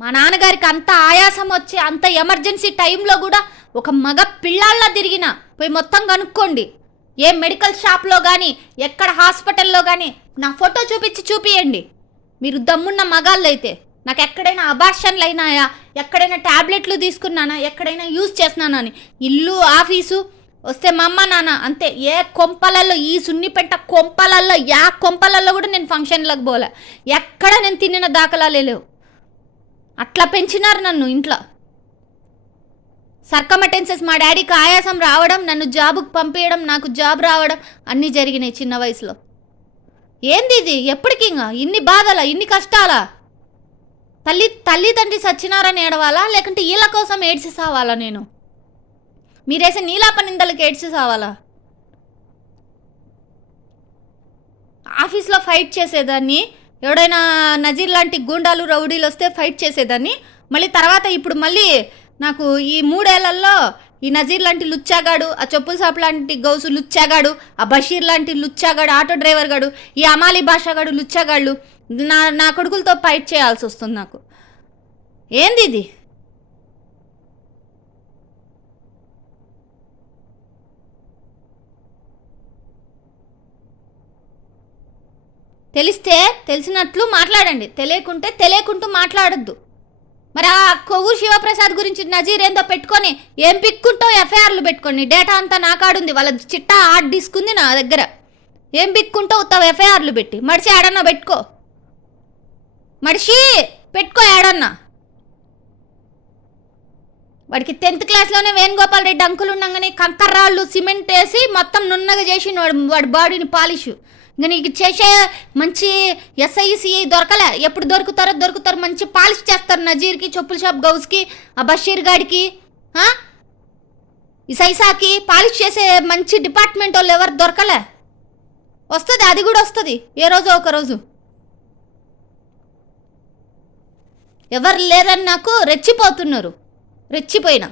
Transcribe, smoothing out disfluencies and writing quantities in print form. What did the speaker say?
మా నాన్నగారికి అంత ఆయాసం వచ్చి అంత ఎమర్జెన్సీ టైంలో కూడా ఒక మగ పిల్లాళ్ళ తిరిగిన పోయి మొత్తం కనుక్కోండి. ఏ మెడికల్ షాప్లో కానీ ఎక్కడ హాస్పిటల్లో కానీ నా ఫోటో చూపియండి. మీరు దమ్మున్న మగాళ్ళు అయితే. నాకు ఎక్కడైనా అబార్షన్లు అయినాయా, ఎక్కడైనా ట్యాబ్లెట్లు తీసుకున్నానా, ఎక్కడైనా యూజ్ చేసినానా అని ఇల్లు ఆఫీసు వస్తే మా అమ్మ నాన్న అంతే. ఏ కొంపలల్లో ఈ సున్నిపెట్ట కొంపలల్లో కొంపలల్లో కూడా నేను ఫంక్షన్లకు పోలే. ఎక్కడ నేను తినిన దాఖలాలే లేవు. అట్లా పెంచినారు నన్ను ఇంట్లో. సర్కమటెన్సెస్ మా డాడీకి ఆయాసం రావడం, నన్ను జాబుకు పంపించడం, నాకు జాబ్ రావడం అన్నీ జరిగినాయి చిన్న వయసులో. ఏంది ఇది? ఎప్పటికి ఇంకా ఇన్ని బాధలా, ఇన్ని కష్టాలా? తల్లిదండ్రి సచ్చినారని ఏడవాలా, లేకుంటే వీళ్ళ కోసం ఏడ్చి సావాలా? నేను మీరేసే నీలాప నిందలకి ఏడ్చి సావాలా? ఆఫీస్లో ఫైట్ చేసేదాన్ని, ఎవడైనా నజీర్ లాంటి గూండాలు రౌడీలు వస్తే ఫైట్ చేసేదాన్ని. మళ్ళీ తర్వాత ఇప్పుడు మళ్ళీ నాకు ఈ 3 ఏళ్లలో ఈ నజీర్ లాంటి లుచ్చాగాడు, ఆ చెప్పుల షాప్ లాంటి గౌసు లుచ్చాగాడు, ఆ బషీర్ లాంటి లుచ్చాగాడు, ఆటో డ్రైవర్ గాడు, ఈ అమాలి భాషగాడు లుచ్చాగాళ్ళు నా కొడుకులతో ఫైట్ చేయాల్సి వస్తుంది నాకు. ఏంది ఇది? తెలిస్తే తెలిసినట్లు మాట్లాడండి, తెలియకుంటే తెలియకుంటూ మాట్లాడద్దు. మరి ఆ కొవ్వూరు శివప్రసాద్ గురించి నజీర్ ఏందో పెట్టుకొని ఏం పిక్కుంటావు? ఎఫ్ఐఆర్లు పెట్టుకోండి. డేటా అంతా నా కాడుంది, వాళ్ళ చిట్టా హార్డ్ డిస్క్ ఉంది నా దగ్గర. ఏం పిక్కుంటావు? ఉత్తావు ఎఫ్ఐఆర్లు పెట్టి మడిచి ఏడన్నా పెట్టుకో, మడిచి పెట్టుకో ఏడన్నా. వాడికి 10th క్లాస్లోనే వేణుగోపాల్ రెడ్డి అంకులు ఉండగానే కంకర్రాళ్ళు సిమెంట్ వేసి మొత్తం నున్నగా చేసి వాడి బాడీని పాలిష్. ఇంకా నీకు చేసే మంచి ఎస్ఐసిఐ దొరకలే. ఎప్పుడు దొరుకుతారు, మంచి పాలిష్ చేస్తారు నజీర్కి, చెప్పుల షాప్ గౌస్కి, ఆ బషీర్ గాడికి, ఈ సైసాకి పాలిష్ చేసే మంచి డిపార్ట్మెంట్ వాళ్ళు ఎవరు దొరకలే. వస్తుంది, అది కూడా వస్తుంది ఏ రోజో ఒక రోజు. ఎవరు లేరని నాకు రెచ్చిపోతున్నారు. రెచ్చిపోయినా